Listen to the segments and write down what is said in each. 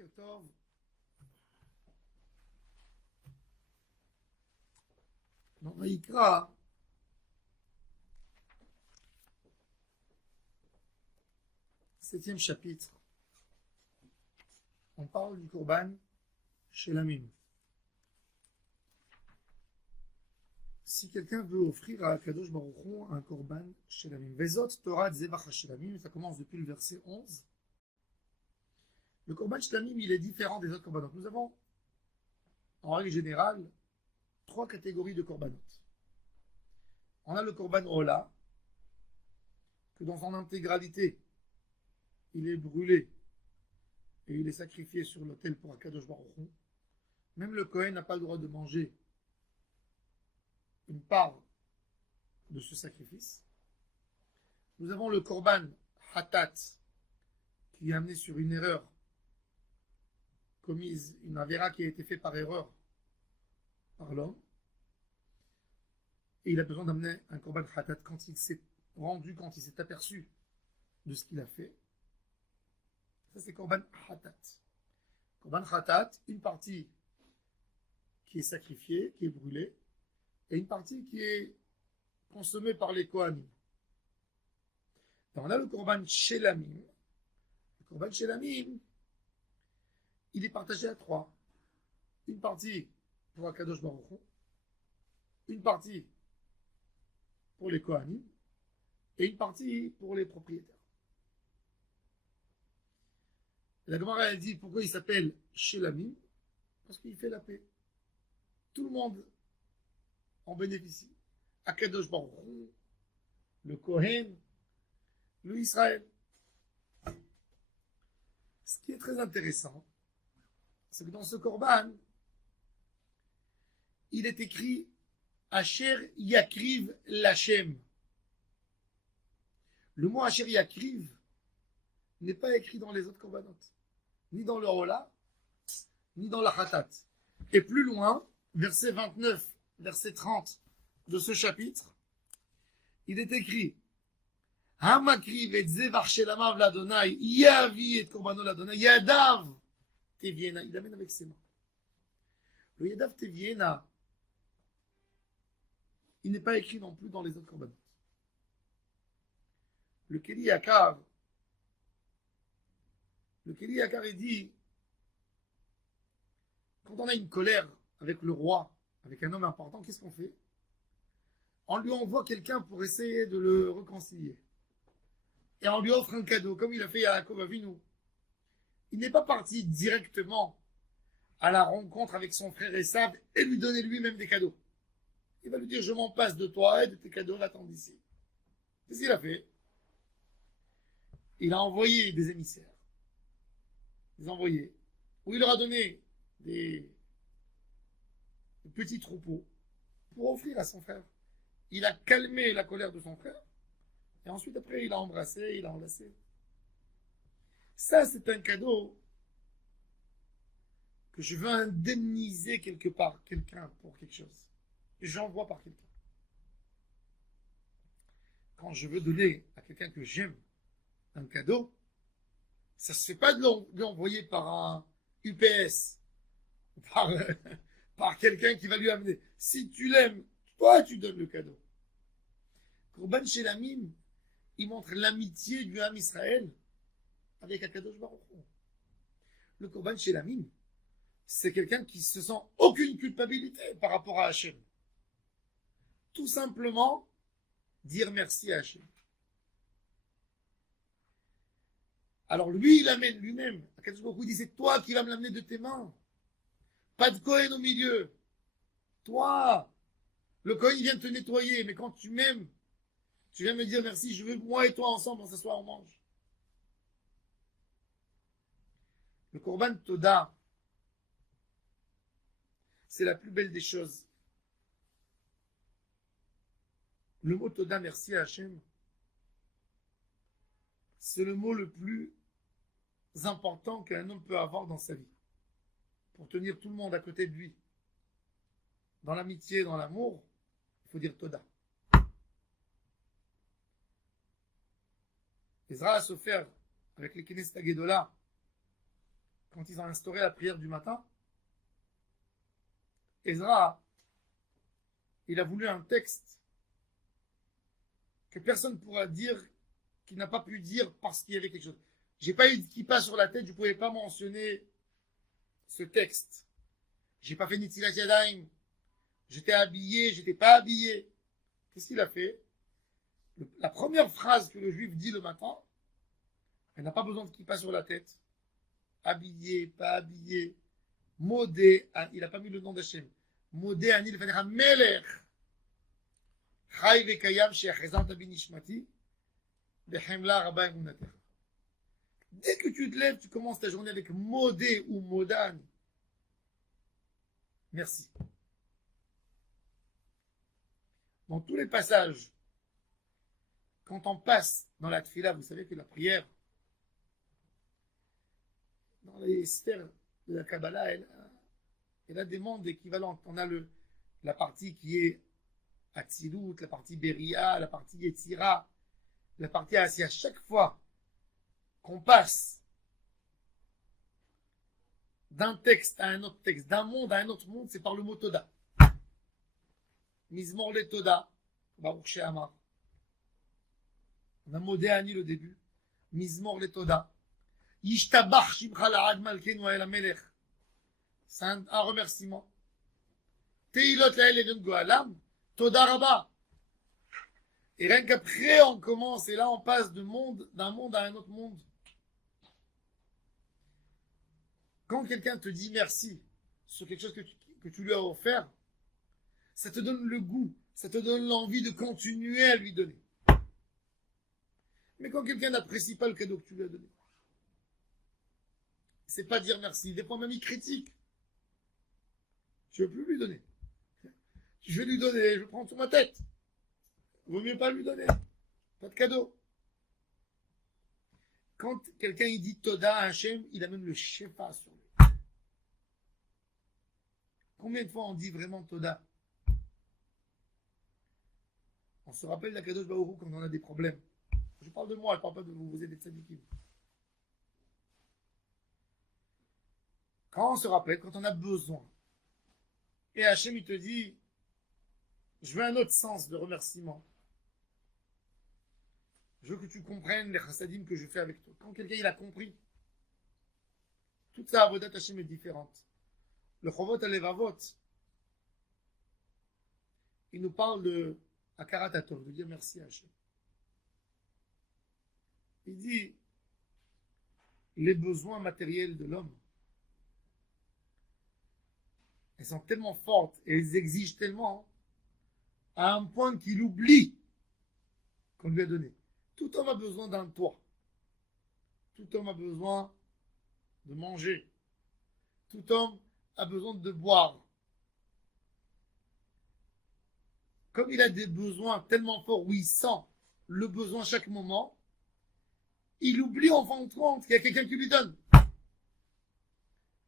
Boker Tov. Dans Vaïkra, septième chapitre, on parle du Korban chez l'Amim. Si quelqu'un veut offrir à Kadosh Baruch Hu un Korban chez l'Amim, Vezot Torah Zevach chez l'Amim, ça commence depuis le verset 11. Le Korban chez l'Amim, il est différent des autres Korbanot. Nous avons, en règle générale, trois catégories de Korbanot. On a le Korban Ola, que dans son intégralité, il est brûlé et il est sacrifié sur l'autel pour Akadosh Baruch Hu. Même le Kohen n'a pas le droit de manger une part de ce sacrifice. Nous avons le Korban Hatat, qui est amené sur une erreur commise, une avéra qui a été faite par erreur par l'homme. Et il a besoin d'amener un Korban Hatat quand il s'est rendu, quand il s'est aperçu de ce qu'il a fait. Ça, c'est Korban Hatat. Korban Hatat, une partie qui est sacrifiée, qui est brûlée, et une partie qui est consommée par les Kohanim. On a le Korban Shelamim. Le Korban Shelamim, il est partagé à trois. Une partie pour Akadosh Baruch Hu, une partie pour les Kohanim, et une partie pour les propriétaires. La Gemara a dit pourquoi il s'appelle Shelamim, parce qu'il fait la paix. Tout le monde en bénéficie. Akadosh Baruch Hu, le Kohen, le Israël. Ce qui est très intéressant, c'est que dans ce Korban, il est écrit Asher Yakriv Lachem. Le mot Asher Yakriv n'est pas écrit dans les autres Korbanot, ni dans le Ola, ni dans la Hatat. Et plus loin, verset 29, verset 30 de ce chapitre, il est écrit Hamakriv et Zevar Shelamav l'Adonai, Yavi et Korbano l'Adonai, Yadav Teviena. Il amène avec ses mains. Le Yadav Teviena, il n'est pas écrit non plus dans les autres Korbanot. Le Keli Yakar, il dit, quand on a une colère avec le roi, avec un homme important, qu'est-ce qu'on fait? On lui envoie quelqu'un pour essayer de le réconcilier. Et on lui offre un cadeau, comme il a fait à Yaakov Avinu. Il n'est pas parti directement à la rencontre avec son frère Esav et lui donner lui-même des cadeaux. Il va lui dire, je m'en passe de toi et de tes cadeaux, l'attends d'ici. Qu'est-ce qu'il a fait? Il a envoyé des émissaires, des envoyés, où il leur a donné des petits troupeaux pour offrir à son frère. Il a calmé la colère de son frère, et ensuite après il a embrassé, il a enlacé. Ça, c'est un cadeau que je veux indemniser quelque part quelqu'un pour quelque chose. Et j'envoie par quelqu'un. Quand je veux donner à quelqu'un que j'aime un cadeau, ça ne se fait pas de lui envoyer par un UPS, par quelqu'un qui va lui amener. Si tu l'aimes, toi tu donnes le cadeau. Korban Shelamim, il montre l'amitié du Ham Israël avec Akadosh Baruch Hu. Le Korban Shelamim, c'est quelqu'un qui se sent aucune culpabilité par rapport à Hachem. Tout simplement dire merci à Hachem. Alors lui, il amène lui-même. Akadosh Baruch Hu dit, c'est toi qui vas me l'amener de tes mains. Pas de Kohen au milieu. Toi, le Kohen il vient te nettoyer, mais quand tu m'aimes, tu viens me dire merci, je veux moi et toi ensemble, on s'assoit, on mange. Le Korban Toda, c'est la plus belle des choses. Le mot Toda, merci à Hachem, c'est le mot le plus important qu'un homme peut avoir dans sa vie. Pour tenir tout le monde à côté de lui. Dans l'amitié, dans l'amour, il faut dire Toda. Ezra a souffert avec les Knesset Hagedolah quand ils ont instauré la prière du matin, Ezra, il a voulu un texte que personne ne pourra dire, qu'il n'a pas pu dire parce qu'il y avait quelque chose. J'ai pas eu de kippa sur la tête, je ne pouvais pas mentionner ce texte. J'ai pas fait Nitzilat Yadayim. J'étais habillé, j'étais pas habillé. Qu'est-ce qu'il a fait? La première phrase que le juif dit le matin, elle n'a pas besoin de kippa sur la tête. Habillé, pas habillé. Modé, il n'a pas mis le nom d'Hachem. Modé ani lefanecha melech. Chai vekayam she'achezamta binishmati. Behemla rabba emunatecha. Dès que tu te lèves, tu commences ta journée avec modé ou modan. Merci. Dans tous les passages, quand on passe dans la tfila, vous savez que la prière, dans les sphères de la Kabbalah, elle a des mondes équivalents. On a la partie qui est Atzilut, la partie Beria, la partie Yetzira, la partie Asya. Chaque fois qu'on passe d'un texte à un autre texte, d'un monde à un autre monde, c'est par le mot Toda. Mizmor le Toda, Baruch She'amar. On a modé Ani le début. Mizmor le Toda. Yishtabach Shimcha La'ad Malkenu El HaMelech. C'est un remerciement. Teilot La'el Eden Goalam. Toda Rabba. Et rien qu'après, on commence, et là, on passe d'un monde à un autre monde. Quand quelqu'un te dit merci sur quelque chose que tu lui as offert, ça te donne le goût, ça te donne l'envie de continuer à lui donner. Mais quand quelqu'un n'apprécie pas le cadeau que tu lui as donné, c'est pas dire merci. Des fois même il critique. Je ne veux plus lui donner. Je vais lui donner, je prends sur ma tête. Vaut mieux pas lui donner. Pas de cadeau. Quand quelqu'un il dit Toda à Hachem, il a même le Shefa sur lui. Combien de fois on dit vraiment Toda? On se rappelle d'Akadosh Baruch Hu quand on a des problèmes. Je parle de moi, je ne parle pas de vous, vous êtes des tzadikim. Quand on se rappelle, quand on a besoin, et Hachem il te dit, je veux un autre sens de remerciement. Je veux que tu comprennes les chassadim que je fais avec toi. Quand quelqu'un il a compris, toute sa avodat Hachem est différente. Le Chovot Alevavot, il nous parle de Akaratatov, de dire merci à Hachem. Il dit, les besoins matériels de l'homme, elles sont tellement fortes et elles exigent tellement à un point qu'il oublie qu'on lui a donné. Tout homme a besoin d'un toit. Tout homme a besoin de manger. Tout homme a besoin de boire. Comme il a des besoins tellement forts où il sent le besoin à chaque moment, il oublie en fin de compte qu'il y a quelqu'un qui lui donne.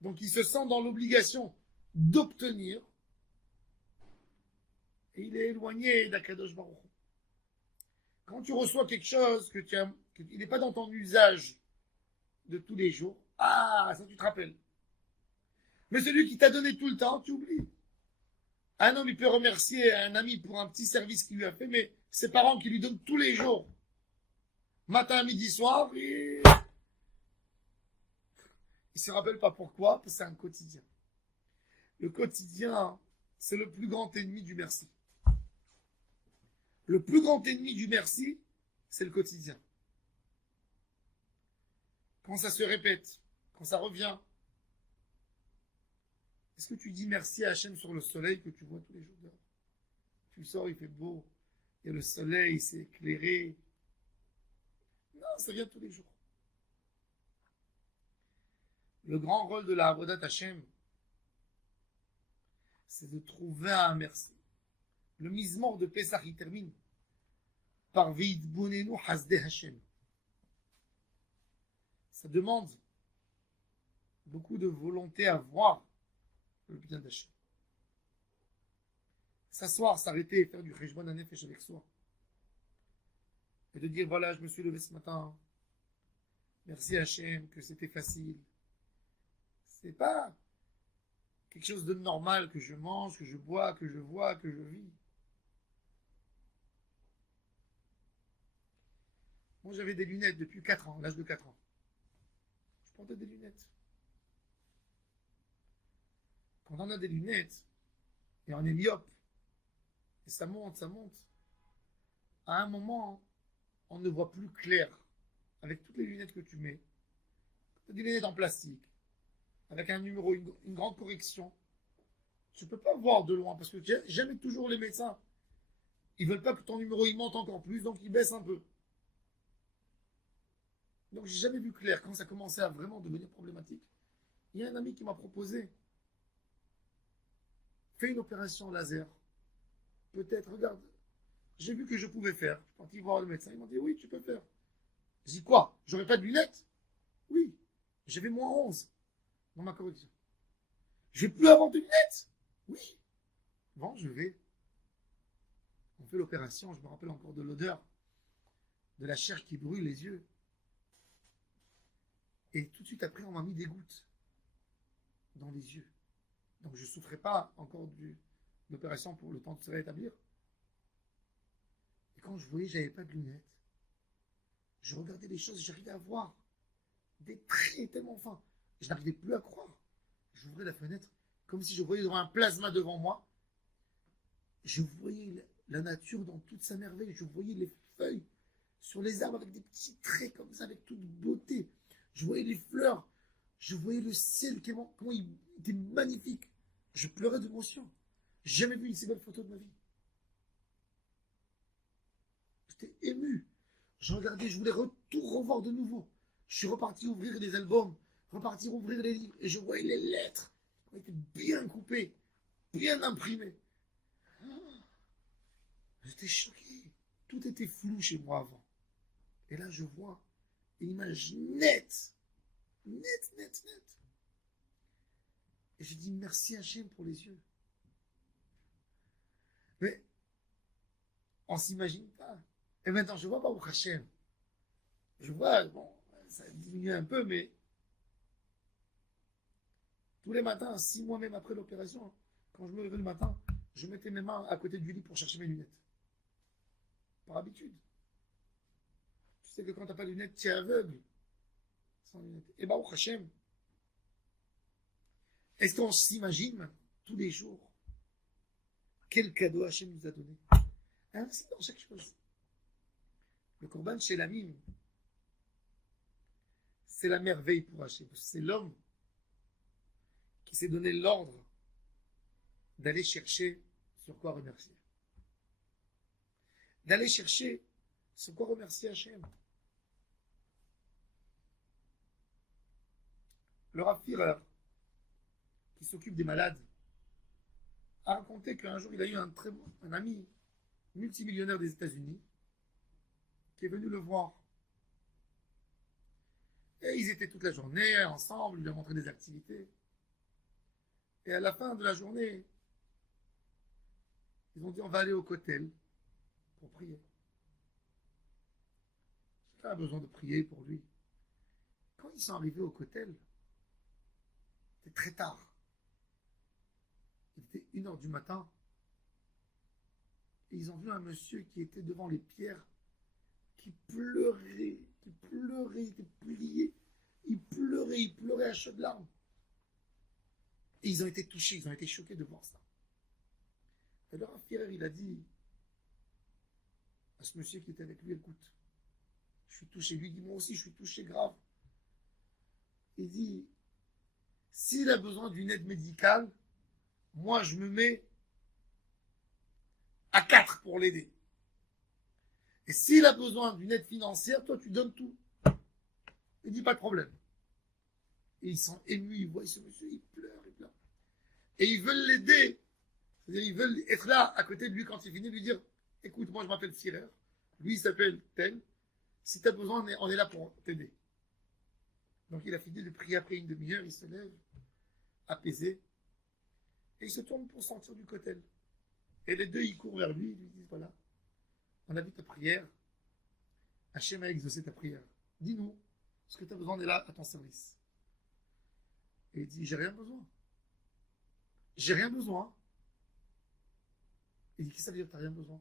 Donc il se sent dans l'obligation d'obtenir et il est éloigné d'Akadosh Baruch Hu. Quand tu reçois quelque chose il n'est pas dans ton usage de tous les jours, ça tu te rappelles. Mais celui qui t'a donné tout le temps, tu oublies. Un homme, il peut remercier un ami pour un petit service qu'il lui a fait, mais ses parents qui lui donnent tous les jours, matin, midi, soir, il ne se rappelle pas pourquoi, parce que c'est un quotidien. Le quotidien, c'est le plus grand ennemi du merci. Le plus grand ennemi du merci, c'est le quotidien. Quand ça se répète, quand ça revient, est-ce que tu dis merci à Hachem sur le soleil que tu vois tous les jours dehors? Tu sors, il fait beau, il y a le soleil, c'est éclairé. Non, ça vient tous les jours. Le grand rôle de la Avodat Hachem, c'est de trouver un merci. Le Mizmor de Pesach, il termine par Ve'itbonenu Hasdei Hachem. Ça demande beaucoup de volonté à voir le bien d'Hachem. S'asseoir, s'arrêter et faire du Cheshbon HaNefesh avec soi. Et de dire, voilà, je me suis levé ce matin. Merci Hachem, que c'était facile. C'est pas quelque chose de normal que je mange, que je bois, que je vois, que je vis. Moi, j'avais des lunettes depuis 4 ans, à l'âge de 4 ans. Je portais des lunettes. Quand on a des lunettes, et on est myope, et ça monte, à un moment, on ne voit plus clair. Avec toutes les lunettes que tu mets, des lunettes en plastique, avec un numéro, une grande correction, tu ne peux pas voir de loin, parce que jamais toujours les médecins, ils veulent pas que ton numéro il monte encore plus, donc ils baissent un peu. Donc j'ai jamais vu clair. Quand ça commençait à vraiment devenir problématique, il y a un ami qui m'a proposé, fais une opération laser. Peut-être, regarde, j'ai vu que je pouvais faire. Je suis parti voir le médecin, il m'a dit oui, tu peux faire. J'ai dit quoi? J'aurais pas de lunettes? Oui. J'avais -11 dans ma correction. Je vais plus avoir de lunettes? Oui. Bon, je vais. On fait l'opération, je me rappelle encore de l'odeur, de la chair qui brûle les yeux. Et tout de suite après, on m'a mis des gouttes dans les yeux. Donc je ne souffrais pas encore de l'opération pour le temps de se rétablir. Et quand je voyais que je n'avais pas de lunettes, je regardais les choses, j'arrivais à voir des traits tellement fins. Je n'arrivais plus à croire. J'ouvrais la fenêtre comme si je voyais devant un plasma devant moi. Je voyais la nature dans toute sa merveille. Je voyais les feuilles sur les arbres avec des petits traits comme ça, avec toute beauté. Je voyais les fleurs. Je voyais le ciel, comment il était magnifique. Je pleurais d'émotion. J'ai jamais vu une si belle photo de ma vie. J'étais ému. Je regardais, je voulais tout revoir de nouveau. Je suis reparti ouvrir les albums, reparti ouvrir les livres, et je voyais les lettres. Elles étaient bien coupées, bien imprimées. J'étais choqué. Tout était flou chez moi avant. Et là, je vois une image nette. Nette. Et je dis merci Hachem pour les yeux. Mais on ne s'imagine pas. Et maintenant, je vois pas où Hachem. Je vois, bon, ça diminue un peu, mais tous les matins, 6 mois même après l'opération, quand je me levais le matin, je mettais mes mains à côté du lit pour chercher mes lunettes. Par habitude. Tu sais que quand tu n'as pas de lunettes, tu es aveugle. Sans lunettes. Et Baruch Hashem, est-ce qu'on s'imagine tous les jours quel cadeau Hachem nous a donné? C'est dans chaque chose. Le Korban chez l'ami, c'est la merveille pour Hachem. C'est l'homme qui s'est donné l'ordre d'aller chercher sur quoi remercier. D'aller chercher sur quoi remercier Hachem. Le Rav Firer, qui s'occupe des malades, a raconté qu'un jour il a eu un ami multimillionnaire des États-Unis qui est venu le voir. Et ils étaient toute la journée ensemble, il lui a montré des activités. Et à la fin de la journée, ils ont dit on va aller au kotel pour prier. Chacun a besoin de prier pour lui. Quand ils sont arrivés au kotel, c'était très tard. Il était 1h du matin. Et ils ont vu un monsieur qui était devant les pierres, qui pleurait, il était plié. Il pleurait à chaudes larmes. Et ils ont été touchés, ils ont été choqués de voir ça. Et alors, Firer, il a dit à ce monsieur qui était avec lui, écoute, je suis touché. Lui dit, moi aussi, je suis touché grave. Il dit, s'il a besoin d'une aide médicale, moi, je me mets à 4 pour l'aider. Et s'il a besoin d'une aide financière, toi, tu donnes tout. Il dit, pas de problème. Et ils sont émus, ils voient ce monsieur, il pleure. Et ils veulent l'aider. C'est-à-dire, ils veulent être là, à côté de lui, quand il finit, lui dire, écoute, moi, je m'appelle Firer. Lui, il s'appelle tel. Si tu as besoin, on est là pour t'aider. Donc, il a fini de prier après une demi-heure, il se lève, apaisé. Et il se tourne pour sortir du kotel. Et les deux, ils courent vers lui, ils lui disent, voilà, on a vu ta prière. Hachem a exaucé ta prière. Dis-nous, ce que tu as besoin, on est là à ton service. Et il dit, j'ai rien besoin. J'ai rien besoin. Il dit, qu'est-ce que ça veut dire que tu n'as rien besoin?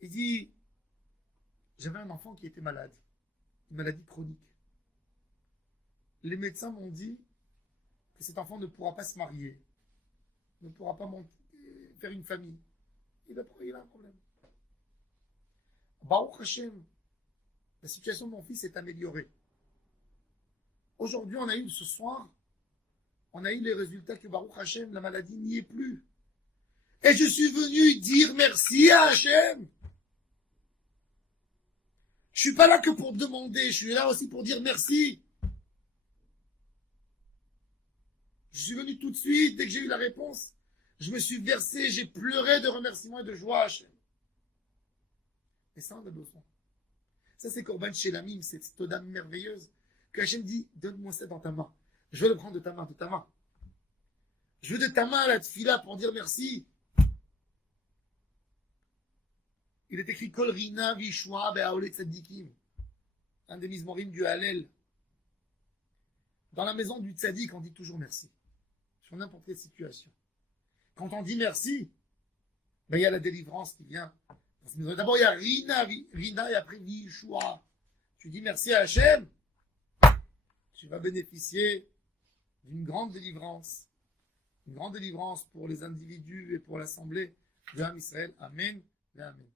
Il dit, j'avais un enfant qui était malade, une maladie chronique. Les médecins m'ont dit que cet enfant ne pourra pas se marier, ne pourra pas faire une famille. Il a un problème. Baruch Hashem, la situation de mon fils est améliorée. Aujourd'hui, ce soir, on a eu les résultats que Baruch Hashem, la maladie n'y est plus. Et je suis venu dire merci à Hashem. Je suis pas là que pour demander, je suis là aussi pour dire merci. Je suis venu tout de suite, dès que j'ai eu la réponse, je me suis versé, j'ai pleuré de remerciements et de joie à Hashem. Et ça, on a besoin. Ça, c'est Korban Shelamim, c'est cette odame merveilleuse que Hashem dit, donne-moi ça dans ta main. Je veux le prendre de ta main, de ta main. Je veux de ta main la tfila pour dire merci. Il est écrit Kol Rina Vishwa Be'aolet Tzadikim, un des mizmorim du Hallel. Dans la maison du Tzadik, on dit toujours merci. Sur n'importe quelle situation. Quand on dit merci, ben, il y a la délivrance qui vient. D'abord, il y a Rina et après Vishwa. Tu dis merci à Hachem, tu vas bénéficier d'une grande délivrance. Une grande délivrance pour les individus et pour l'assemblée de Ham Israël. Amen et Amen.